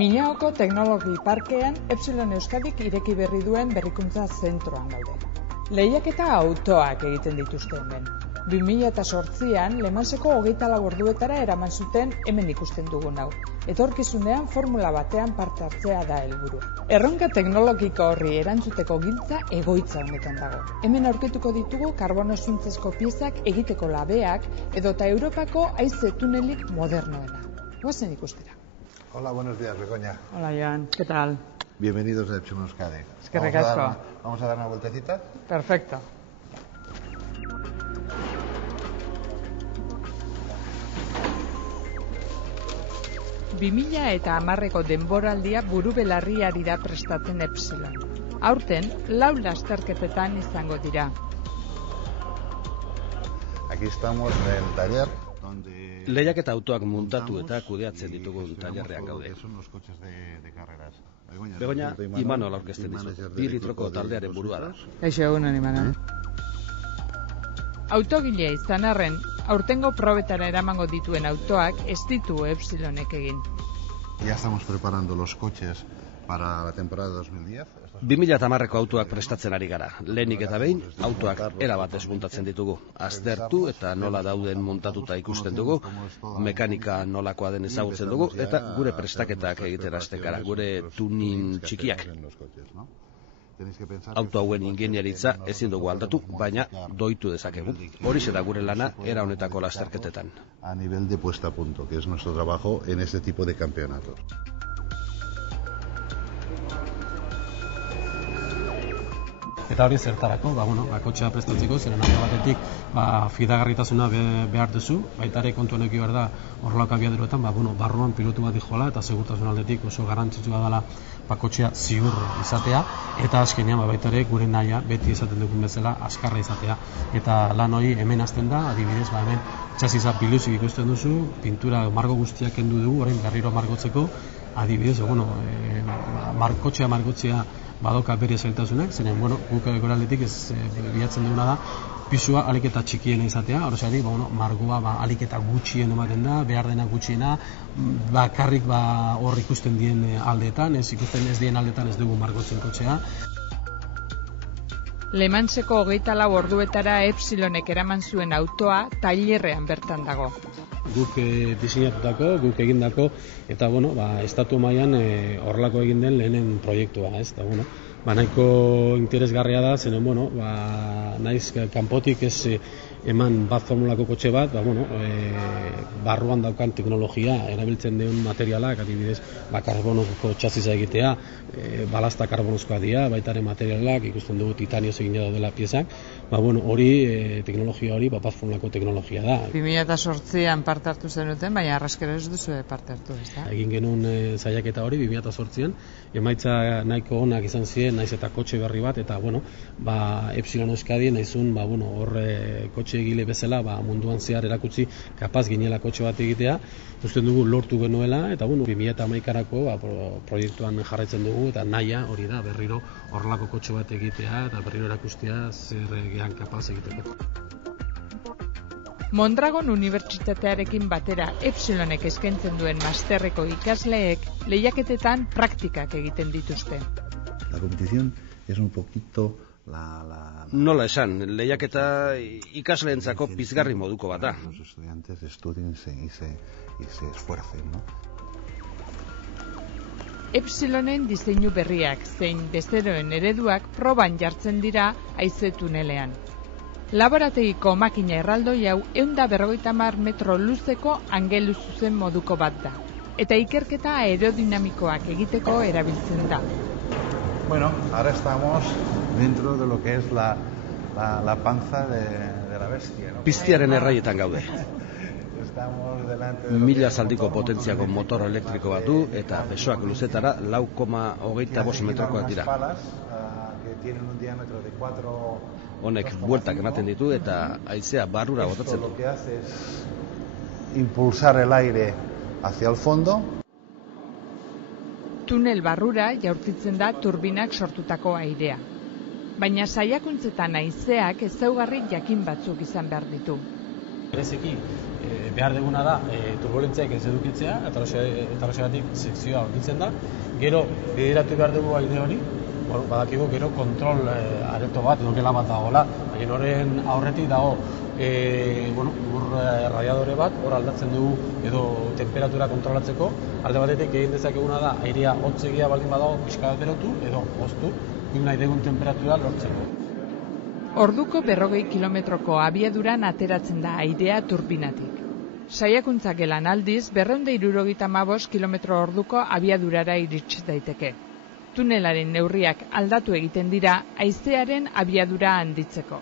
Miñaoko Teknologi Parkean Epsilon Euskadik ireki berri duen berrikuntza zentroan gaude. Lehiaketa autoak egiten dituzte hemen. 2008an Le Manseko 24 orduetara eraman zuten hemen ikusten dugun hau. Etorkizunean formula batean parte hartzea da helburua. Erronka teknologiko horri erantzuteko giltza egoitza honetan dago. Hemen aurkituko ditugu karbono zuntzezko piezak egiteko labeak edota Europako haize tunelik modernoena. Goazen ikustera. Hola, buenos días, Begoña. Hola, Joan. ¿Qué tal? Bienvenidos a Epsilon Euskadi. Eskerrik asko. Vamos a dar una vueltecita. Perfecto. eta 2010ko denboraldia burubelarriari da prestatzen Epsilon. Aurten, 4 lasterketetan izango dira. Aquí estamos en el taller. Lehiaketa autoak muntatu eta kudeatzen ditugun tailerrean gaude. Begoña, Imanol aurkezten dizu. 2 litroko taldearen burua da. Eixo, egunon, Imanol. Autogilea izan arren, aurtengo probetara eramango dituen autoak ez ditu Epsilonek egin. Ya estamos preparando los coches para la temporada 2010. 2010ko autoak prestatzen ari gara. Lehenik eta behin, autoak erabatez muntatzen ditugu. Aztertu eta nola dauden muntatuta ikusten dugu, mekanika nolakoa den ezagutzen dugu, eta gure prestaketak egiten hasten gara, gure tunin txikiak. Auto hauen ingenieritza ezin dugu aldatu, baina doitu dezakegu. Horixe da gure lana era honetako lasterketetan. A nivel de puesta a punto, que es nuestro trabajo en este tipo de campeonatos. Eta hori zertarako, kotxea prestatzeko, zeren alde batetik fidagarritasuna behar duzu, baita ere kontuan eduki behar da horrelako abiaduretan, barruan pilotu bat dijoala eta segurtasun aldetik oso garrantzitsua dela kotxea ziur izatea, eta azkenean baita ere gure nahia beti esaten dugun bezala azkarra izatea. Eta lan hori hemen hasten da, adibidez, hemen txasisa biluzik ikusten duzu, pintura margo guztiak kendu dugu, orain berriro margotzeko, adibidez, kotxea margotzea badoka bere zailtasunak, zenen, guk goraldetik ez bilatzen duguna da, pisua aliketa txikiena izatea, horrezari, margoa aliketa gutxien ematen da, behar dena gutxiena, bakarrik hor ikusten dien aldeetan, ez ikusten ez dien aldeetan ez dugu margotzen kotxea. Le Manseko 24 orduetara Epsilonek eraman zuen autoa tailerrean bertan dago. Guk diseinatutako, guk egindako, eta estatu mailan horrelako egin den lehenen proiektua, ez? Nahiko interesgarria da, zenen, naiz kanpotik ez eman bat formulako kotxe bat, barruan daukan teknologia, erabiltzen duen materialak, adibidez, karbonozko txasisa egitea, balasta karbonozkoa dira, baitaren materialak, ikusten dugu titanioz egin daudela piezak, hori, teknologia hori, bat formulako teknologia da. 2008an parte hartu zenuten, baina arraskero ez duzu parte hartu, ez da? Egin genuen saiaketa hori, 2008an, emaitza nahiko onak izan ziren, naiz eta kotxe berri bat, eta, Epsilon Euskadi naizun, hor kotxe egile bezala, munduan zehar erakutsi kapaz ginela kotxe bat egitea, usten dugu lortu genuela, eta 2011arako proiektuan jarraitzen dugu, eta nahia hori da berriro horrelako kotxe bat egitea, eta berriro erakustea zer gehan kapaz egiteko. Mondragon Unibertsitatearekin batera Epsilonek eskaintzen duen masterreko ikasleek lehiaketetan praktikak egiten dituzte. La competición es un poquito Nola esan, lehiaketa ikasleentzako pizgarri moduko bat da. Los estudiantes estudien y se esfuercen, ¿no? Epsilonen diseinu berriak zein bezeroen ereduak proban jartzen dira haize tunelean. Laborategiko makina erraldoi hau 150 metro luzeko angelu zuzen moduko bat da. Eta ikerketa aerodinamikoak egiteko erabiltzen da. Bueno, ahora estamos dentro de lo que es la panza de la bestia, ¿no? Piztiaren erraietan gaude. Estamos delante de 1000 zaldiko potentziako motor elektriko bat du eta besoak luzetara 4,25 metrokoak dira. Honek bueltak ematen ditu eta haizea barrura botatzen du. Lo que hace es impulsar el aire hacia el fondo. Tunel barrura jaurtitzen da turbinak sortutako airea. Baina saiakuntzetan haizeak ezaugarri jakin batzuk izan behar ditu. Bereziki behar duguna da turbulentziak ez edukitzea, eta horregatik sekzioa aurkitzen da. Gero, bideratu behar dugu aire hori, badakigu gero kontrol areto bat, edo gela bat dagoela, baina horren aurretik dago radiadore bat, hor aldatzen dugu edo temperatura kontrolatzeko, alde batetik egin dezakeguna da airea hotzegia baldin badago pixka bat berotu edo hoztu, nahi dugun temperatura lortzeko. Orduko 40 kilometroko abiaduran ateratzen da airea turbinatik. Saiakuntza gelan aldiz 275 kilometro orduko abiadurara irits daiteke. Tunelaren neurriak aldatu egiten dira haizearen abiadura handitzeko.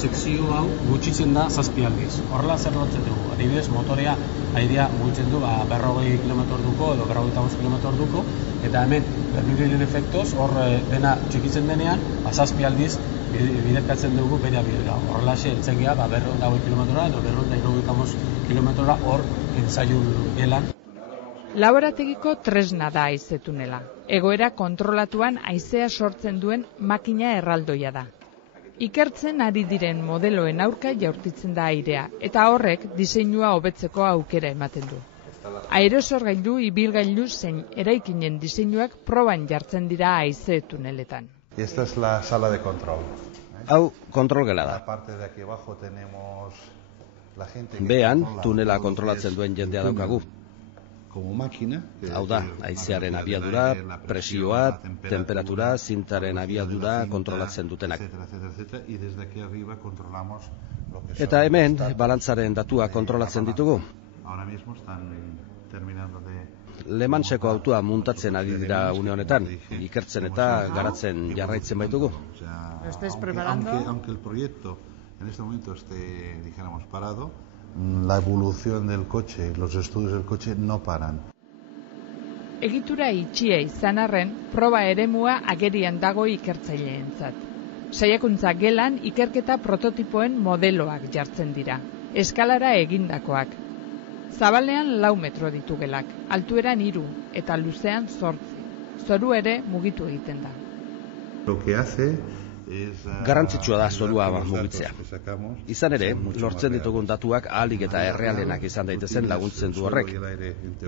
Sekzio hau gutxitzen da 7 aldiz. Horrela zer lortzen dugu. Adibidez, motorea airea mugitzen du 40 km orduko edo 45 km orduko, eta hemen Bernoulliren efektoz hor dena txikitzen denean 7 aldiz biderkatzen dugu bere abiadura. Horrelaxe heltzen gea 220 kilometrora edo 275 kilometrora hor ensaiun gelan. Laborategiko tresna da haize tunela. Egoera kontrolatuan haizea sortzen duen makina erraldoia da. Ikertzen ari diren modeloen aurka jaurtitzen da airea, eta horrek diseinua hobetzeko aukera ematen du. Aerosorgailu, ibilgailu zein eraikinen diseinuak proban jartzen dira haize tuneletan. Esta es la sala de control. Hau kontrol gela da. Behan, tunela kontrolatzen duen jendea daukagu. Hau da, haizearen abiadura, presioa, temperatura, zintaren abiadura kontrolatzen dutenak. Eta hemen, balantzaren datua kontrolatzen ditugu. Le Manseko autoa muntatzen ari dira une honetan, ikertzen eta garatzen jarraitzen baitugu. ¿Estáis preparando? Aunque el proyecto en este momento esté, dijéramos, parado, la evolución del coche, los estudios del coche no paran. Egitura itxia izan arren, proba eremua agerian dago ikertzaileentzat. Saiakuntza gelan ikerketa prototipoen modeloak jartzen dira, eskalara egindakoak. Zabalean 4 metro ditu gelak, altueran 3 eta luzean 8. Zoru ere mugitu egiten da. Lo que hace Garrantzitsua da zorua mugitzea. Izan ere, lortzen ditugun datuak ahalik eta errealenak izan daitezen laguntzen du horrek.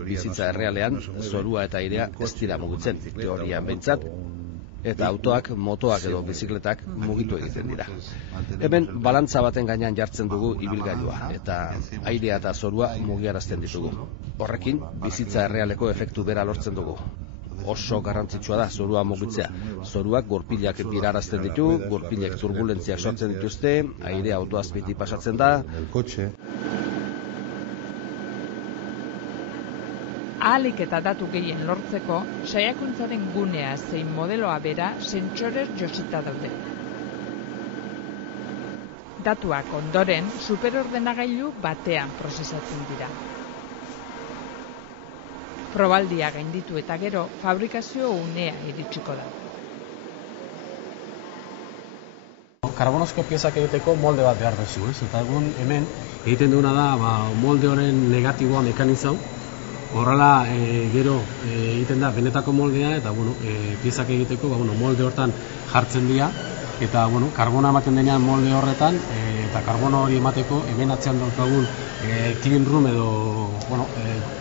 Bizitza errealean, zorua eta airea ez dira mugitzen, teorian behintzat, eta autoak, motoak edo bizikletak mugitu egiten dira. Hemen balantza baten gainean jartzen dugu ibilgailua, eta airea eta zorua mugiarazten ditugu. Horrekin, bizitza errealeko efektu bera lortzen dugu. Oso garrantzitsua da zorua mugitzea. Zoruak gurpilak birarazten ditu, gurpilek turbulentziak sortzen dituzte, airea autoazpiti pasatzen da. Ahalik eta datu gehien lortzeko, saiakuntzaren gunea zein modeloa bera sentsorez josita daude. Datuak ondoren, superordenagailu batean prozesatzen dira. Probaldia gainditu eta gero, fabrikazio unea iritsiko da. Karbonozko piezak egiteko molde bat behar duzu, eta egun hemen egiten duguna da molde horren negatiboa mekanizau. Horrela gero egiten da benetako moldea eta piezak egiteko molde hortan jartzen dira. Eta karbona ematen denean molde horretan, eta karbono hori emateko hemen atzean daukagun clean room edo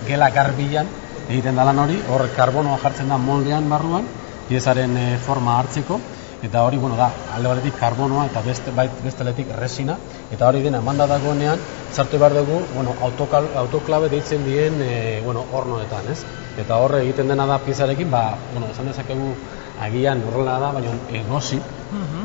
gela garbilan egiten da lan hori, hor karbonoa jartzen da moldean barruan, piezaren forma hartzeko, eta hori da, alde batetik karbonoa eta besteletik resina, eta hori dena manda dagoenean, sartu behar dugu autoklabe deitzen dien hornoetan, ez? Eta horre egiten dena da piezarekin, esan dezakegu agian horrela da, baina egosi,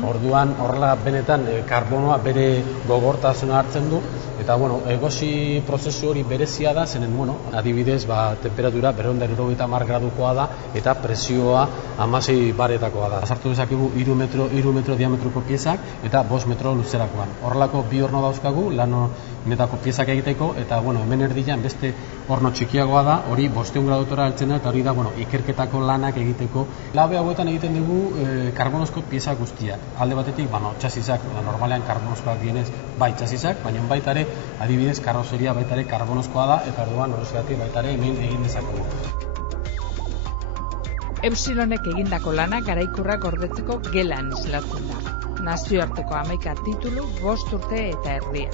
orduan horrela benetan karbonoa bere gogortasuna hartzen du, eta egosi prozesu hori berezia da, zenen adibidez temperatura 270 gradukoa da, eta presioa 16 baretakoa da. Sartu dezakegu 3 metro diametroko piezak, eta 5 metro luzerakoan. Horrelako 2 horno dauzkagu, lan honetako piezak egiteko, eta hemen erdian beste horno txikiagoa da, hori 500 gradutora heltzen da, eta hori da ikerketako lanak egiteko. Labe hauetan egiten dugu karbonozko pieza guztiak. Alde batetik, txasisak, normalean karbonozkoak dienez, bai txasisak, baina baita ere, adibidez, karrozeria baita ere karbonozkoa da, eta orduan horrezgatik baita ere hemen egin dezakegu. Epsilonek egindako lana garaikurrak gordetzeko gelan islatzen da. Nazioarteko 11 titulu, 5 urte eta erdia.